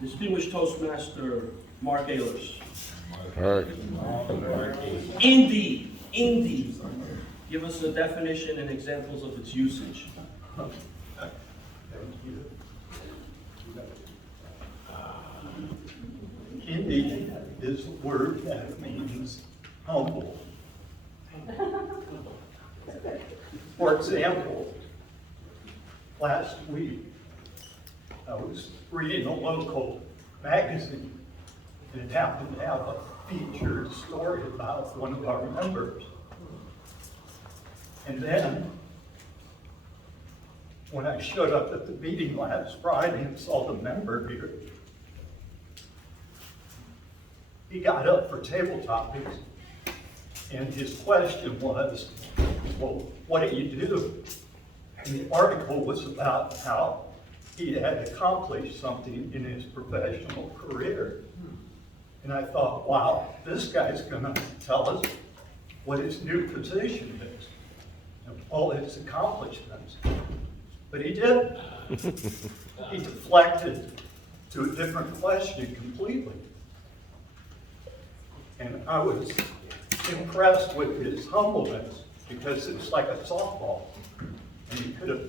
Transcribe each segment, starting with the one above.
Distinguished Toastmaster Mark Ehlers. Mark. Indeed, indeed. Give us a definition and examples of its usage. Indeed is a word that means humble. For example, last week I was reading a local magazine and it happened to have a featured story about one of our members. And then when I showed up at the meeting last Friday and saw the member here, he got up for table topics, and his question was, well, what do you do? And the article was about how he had accomplished something in his professional career. And I thought, wow, this guy's gonna tell us what his new position is, and all his accomplishments. But he didn't. He deflected to a different question completely. And I was impressed with his humbleness because it's like a softball. And he could have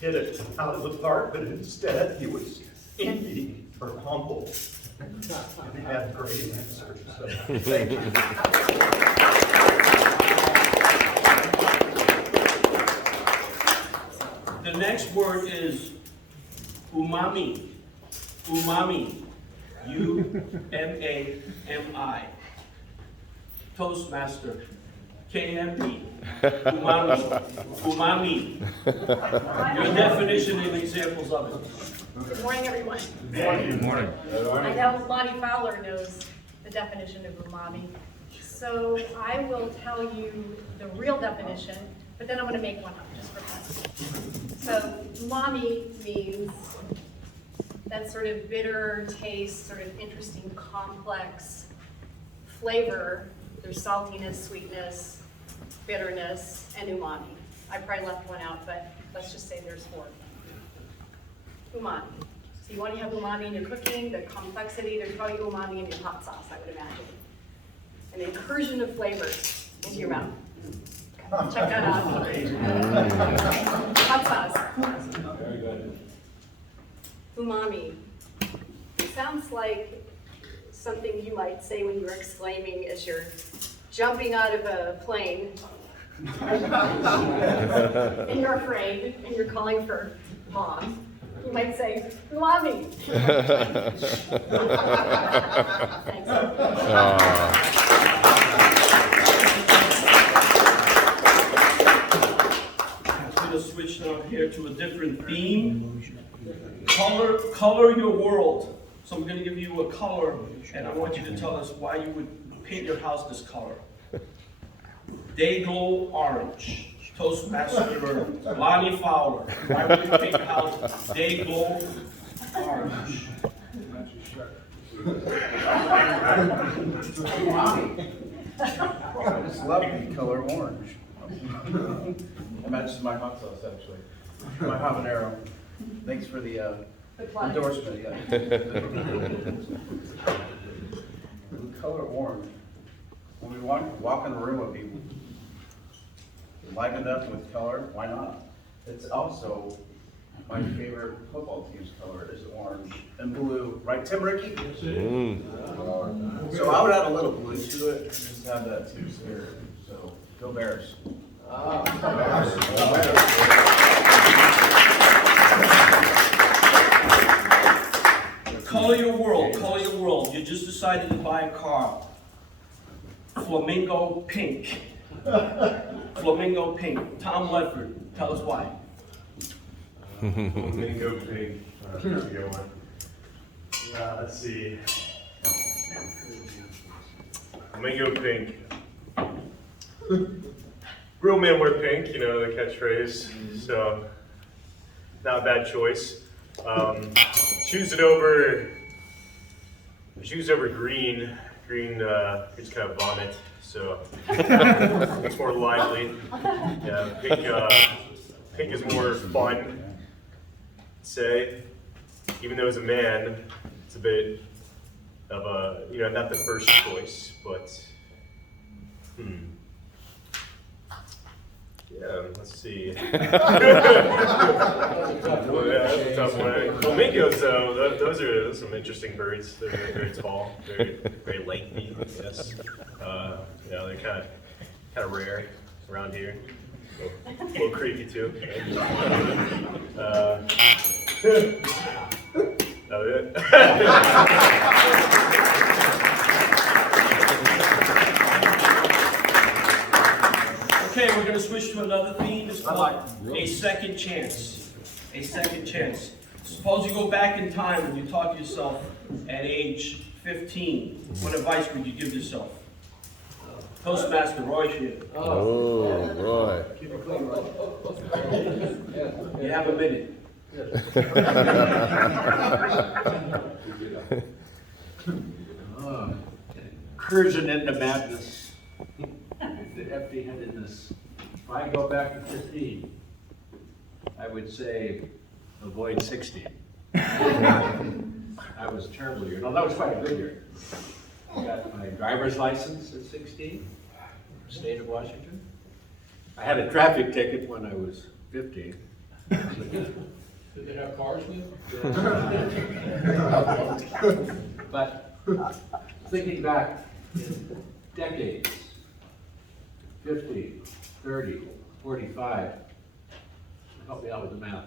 hit it out of the park, but instead he was indie or humble. And he had great answers. So thank you. The next word is umami. Umami. U-M-A-M-I. Toastmaster. K-M-E. Umami. Umami. Your definition and examples of it. Good morning, everyone. Good morning. I know Lonnie Fowler knows the definition of umami, so I will tell you the real definition, but then I'm going to make one up just for fun. So umami means that sort of bitter taste, sort of interesting, complex flavor. There's saltiness, sweetness, bitterness, and umami. I probably left one out, but let's just say there's 4. Umami. So you want to have umami in your cooking, the complexity, there's probably umami in your hot sauce, I would imagine. An incursion of flavors into your mouth. Check that out. Hot sauce. Very good. Umami. It sounds like something you might say when you're exclaiming as you're jumping out of a plane. And you're afraid, and you're calling for mom. You might say, umami. Thanks. I'm going to switch now here to a different theme. Color your world. So I'm going to give you a color, and I want you to tell us why you would paint your house this color. Day-glow orange. Toastmaster Lonnie Fowler. Why would you paint your house day-glow orange? I just love the color orange. It matches my hot sauce, actually. My habanero. Thanks for the endorsement. Yeah. The color orange. When we walk in the room with people, liven up with color, why not? It's also my favorite football team's color is orange and blue. Right, Tim Ricky? So I would add a little blue to it and just have that team spirit. So go Bears. Color your world, color your world. You just decided to buy a car. Flamingo pink. Flamingo pink. Tom Ledford, tell us why. Flamingo pink. That's a good one. Let's see. Flamingo pink. Real men wear pink, you know, the catchphrase. So, not a bad choice. Choose over green. Green is kind of vomit, so it's more lively. Yeah, pink is more fun. Say, even though as a man, it's a bit of a, not the first choice, but, yeah, let's see. Well, yeah, that's a tough one. Flamingos, though, those are some interesting birds. They're very tall, very lengthy, yes. Yeah, they're kind of rare around here. A little creepy too. That was it. Okay, we're gonna switch to another theme. It's called a second chance. A second chance. Suppose you go back in time and you talk to yourself at age 15. What advice would you give yourself? Toastmaster Roy here. Oh, Roy. You have a minute. Incursion into madness, the empty-headedness. If I go back to 15, I would say avoid 16. I was a terrible year. No, that was quite a good year. I got my driver's license at 16, state of Washington. I had a traffic ticket when I was 15. Did they have cars with them? But thinking back in decades, 50, 30, 45, help me out with the math.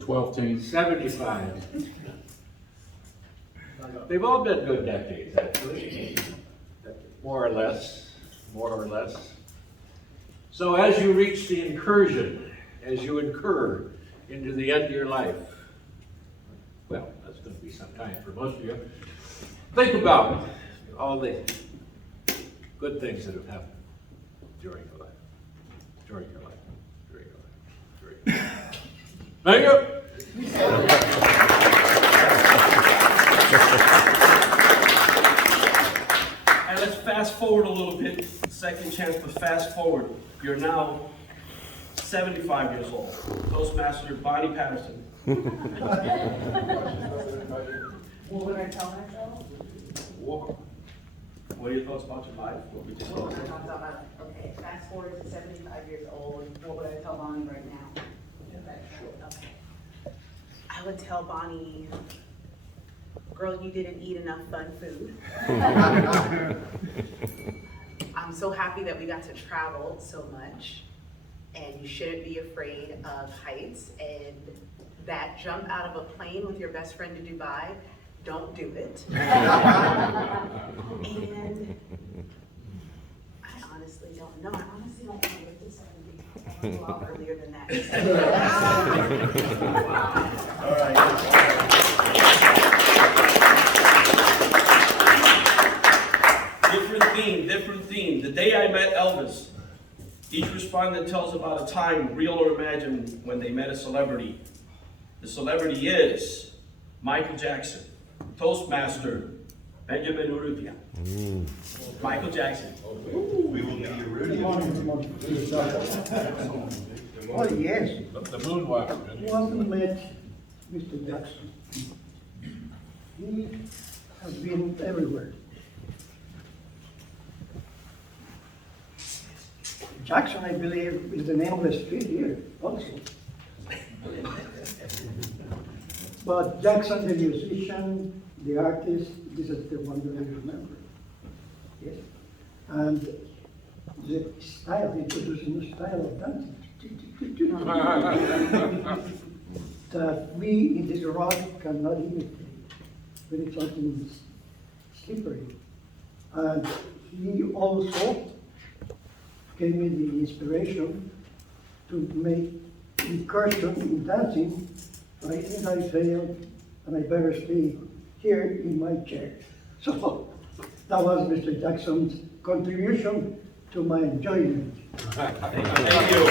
12 teams. 75. They've all been good decades, actually. More or less, more or less. So as you reach the incursion, as you incur into the end of your life, well, that's going to be some time for most of you, think about all the good things that have happened during your life, during your life, during your life, during your life. Thank you. And let's fast forward a little bit. Second chance, but fast forward. You're now 75 years old. Toastmaster Bonnie Patterson. What would I tell myself? What are your thoughts about your life? What we just What talked would I about? tell myself? Okay, fast forward to 75 years old, what would I tell Bonnie right now? Okay. I would tell Bonnie, girl, you didn't eat enough fun food. I'm so happy that we got to travel so much, and you shouldn't be afraid of heights, and that jump out of a plane with your best friend to Dubai, don't do it. And I honestly don't know. I honestly don't want to live to 70. I want a lot earlier than that. All right. Different theme. The day I met Elvis. Each respondent tells about a time, real or imagined, when they met a celebrity. The celebrity is Michael Jackson. Toastmaster Benjamin Urrutia. Michael Jackson. We will be your Rudy. Oh, yes. The moonwalker. One met Mr. Jackson. He has been everywhere. Jackson, I believe, is the name of the street here also. But Jackson, the musician, the artist, this is the one that I remember. Yes. And the style, he introduced a new style of dancing. That we in this rock cannot imitate. Very something slippery. And he also gave me the inspiration to make incursion in dancing. I think I failed, and I better stay here in my chair. So that was Mr. Jackson's contribution to my enjoyment. Thank you.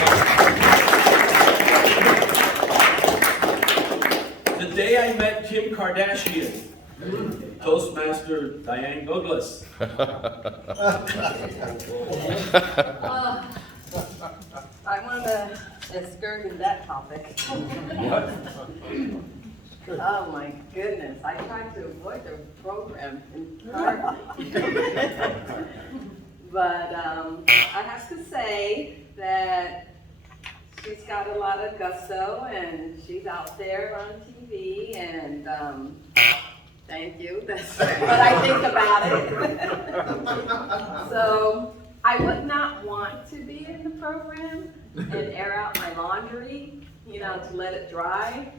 The day I met Kim Kardashian. Toastmaster Diane Douglas. I want to skirt in that topic. Oh, my goodness. I tried to avoid the program entirely. But I have to say that she's got a lot of gusto, and she's out there on TV, and thank you. That's what I think about it. So I would not want to be in the program and air out my laundry, you know, to let it dry.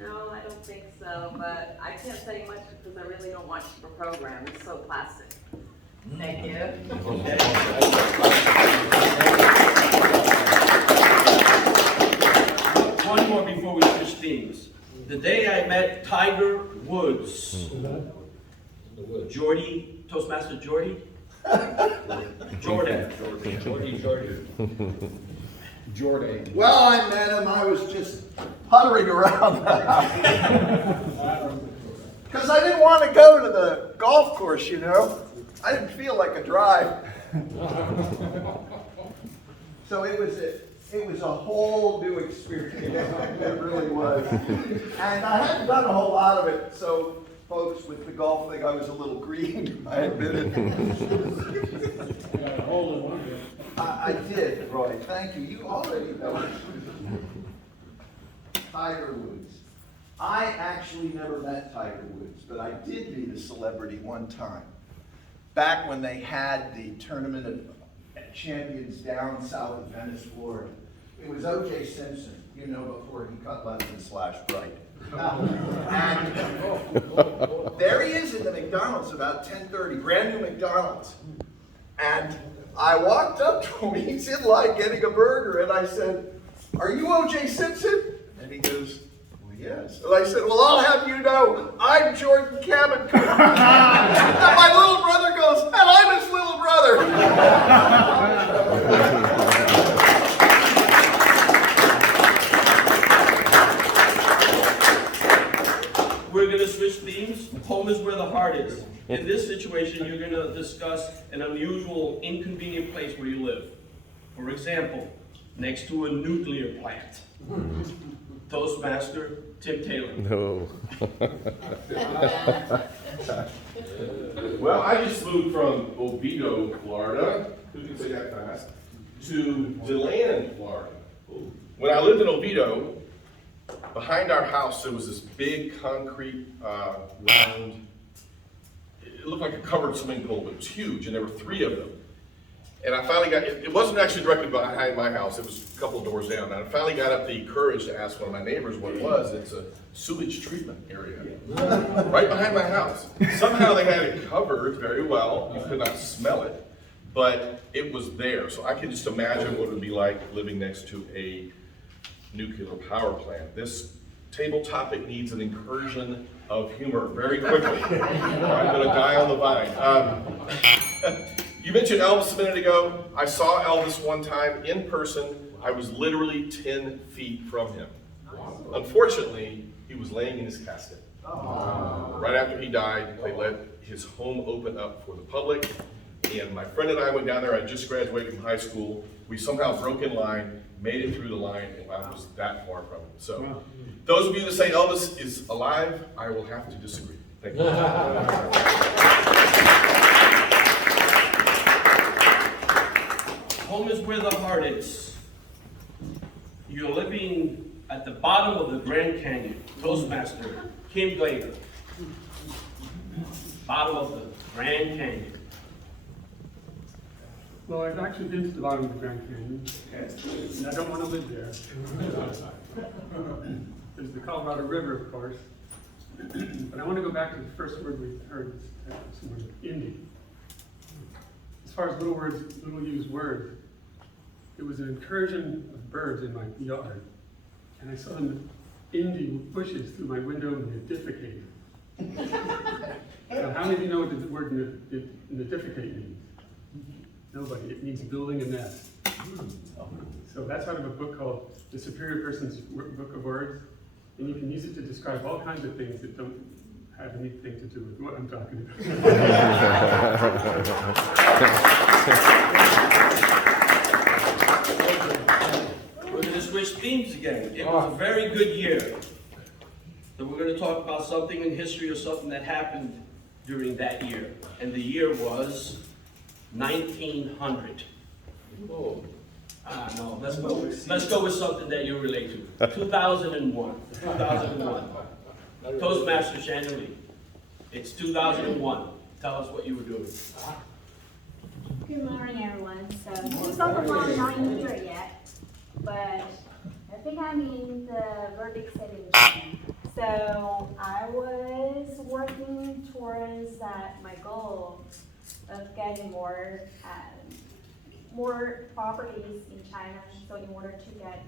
No, I don't think so, but I can't say much because I really don't watch the program. It's so plastic. Thank you. One more before we switch themes. The day I met Tiger Woods, Jordy, Toastmaster Jordy? Jordan. Jordan. Well, I met him, I was just puttering around the house. Because I didn't want to go to the golf course, you know. I didn't feel like a drive. So it was a whole new experience. It really was. And I hadn't done a whole lot of it, so folks, with the golf thing, I was a little green, I admit it. Got a hole in one of them. I did, Roy. Thank you. You already know. Tiger Woods. I actually never met Tiger Woods, but I did meet a celebrity one time. Back when they had the Tournament of Champions down south of Venice, Florida. It was O.J. Simpson, you know, before he cut left and slashed right. And there he is in the McDonald's about 10:30, brand new McDonald's. And I walked up to him, he's in line getting a burger, and I said, "Are you O.J. Simpson?" And he goes, "Well, yes." And I said, "Well, I'll have you know, I'm Jordan Cabin." And my little brother goes, "And I'm his little brother." We're going to switch themes. Home is where the heart is. In this situation, you're going to discuss an unusual, inconvenient place where you live. For example, next to a nuclear plant. Toastmaster Tim Taylor. No. Well, I just moved from Oviedo, Florida, who can say that fast, to DeLand, Florida. When I lived in Oviedo, behind our house there was this big concrete round, it looked like a covered swimming pool, but it was huge, and there were 3 of them. And I finally got, it wasn't actually directly behind my house, it was a couple of doors down. And I finally got up the courage to ask one of my neighbors what it was. It's a sewage treatment area, right behind my house. Somehow they had it covered very well, you could not smell it, but it was there. So I can just imagine what it would be like living next to a nuclear power plant. This table topic needs an incursion of humor very quickly. I'm gonna die on the vine. You mentioned Elvis a minute ago. I saw Elvis one time in person. I was literally 10 feet from him. Unfortunately, he was laying in his casket. Right after he died, they let his home open up for the public. And my friend and I went down there. I just graduated from high school. We somehow broke in line, made it through the line, and I was that far from him. So, those of you that say Elvis is alive, I will have to disagree. Thank you. Home is where the heart is. You're living at the bottom of the Grand Canyon. Toastmaster Kim Glader. Bottom of the Grand Canyon. Well, I've actually been to the bottom of the Grand Canyon, and I don't want to live there. There's the Colorado River, of course, but I want to go back to the first word we heard, this word, indie. As far as little used words, it was an incursion of birds in my yard, and I saw them indie bushes through my window nidificate. So how many of you know what the word nidificate means? Nobody. It means building a nest. So that's out of a book called The Superior Person's Book of Words, and you can use it to describe all kinds of things that don't have anything to do with what I'm talking about. We're going to switch themes again. It was a very good year. Then we're gonna talk about something in history or something that happened during that year. And the year was 1900. No, let's go with something that you relate to. 2001. 2001. Toastmaster Chandelier. It's 2001. Tell us what you were doing. Good morning, everyone. So, 2001, not in here yet, but I think I'm in the verdict setting. So, I was working towards my goal of getting more properties in China, so in order to get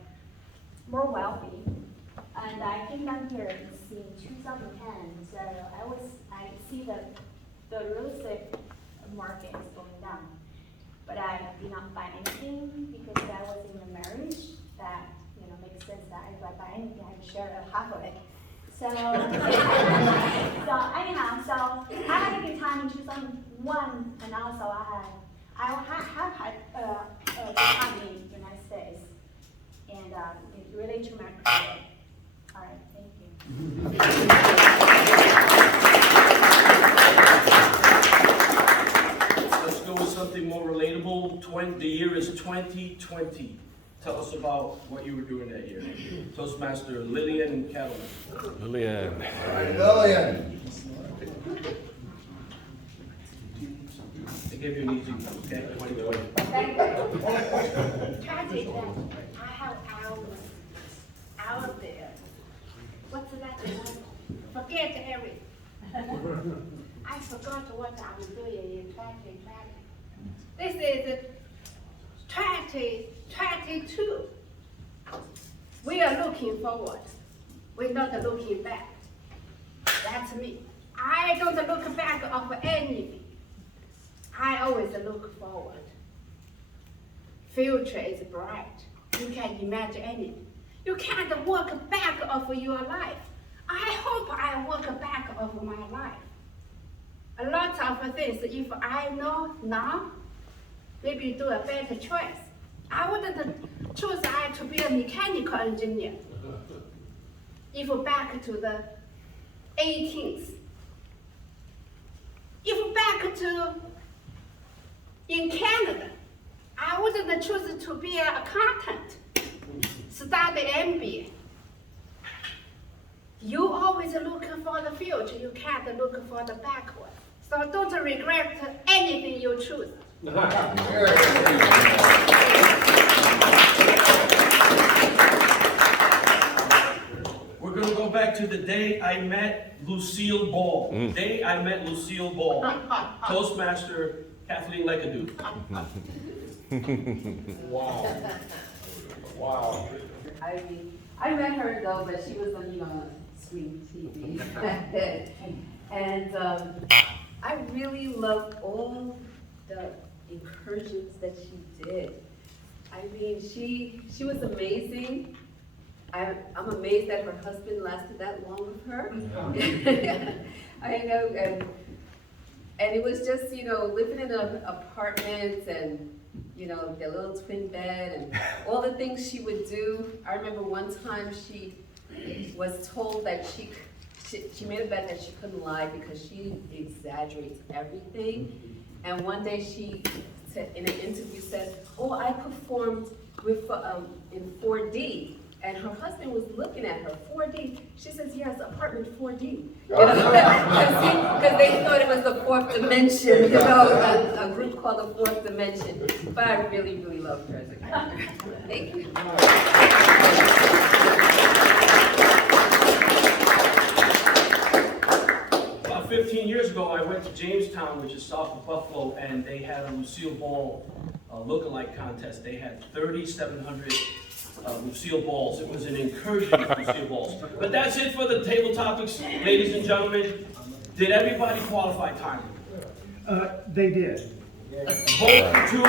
more wealthy. And I came down here in 2010, so I see the real estate market is going down. But I did not buy anything because I was in a marriage that, makes sense that if I buy anything, I share half of it. So, anyhow, I had a good time in 2001, and also I have had a good time in the United States, and it related to my career. All right, thank you. Let's go with something more relatable. The year is 2020. Tell us about what you were doing that year. Toastmaster Lillian and Catalan. Lillian. All right, Lillian. I gave you an easy one, okay? 2020. Tragic that I have out there. What's that? Forget everything. I forgot what I was doing in 2020. This is 2022. We are looking forward. We're not looking back. That's me. I don't look back of anything. I always look forward. Future is bright. You can imagine anything. You can't work back of your life. I hope I work back of my life. A lot of things, if I know now, maybe do a better choice. I wouldn't choose to be a mechanical engineer. If back to the 18th. If back to in Canada, I wouldn't choose to be an accountant, study MBA. You always look for the future, you can't look for the backward. So don't regret anything you choose. We're going to go back to the day I met Lucille Ball. The day I met Lucille Ball. Toastmaster Kathleen Lekadu. Wow. Wow. I met her though, but she was on, Sweet TV. And I really loved all the incursions that she did. I mean, she was amazing. I'm amazed that her husband lasted that long with her. I know, and it was just, living in an apartment and, the little twin bed and all the things she would do. I remember one time she was told that she made a bet that she couldn't lie because she exaggerates everything. And one day she said, in an interview said, "Oh, I performed with in 4D." And her husband was looking at her, 4D. She says, "Yes, apartment 4D." Because they thought it was the fourth dimension, a group called the fourth dimension. But I really, really loved her as a character. Thank you. About 15 years ago, I went to Jamestown, which is south of Buffalo, and they had a Lucille Ball lookalike contest. They had 3,700 Lucille Balls. It was an incursion of Lucille Balls. But that's it for the table topics, ladies and gentlemen. Did everybody qualify time? They did. Vote to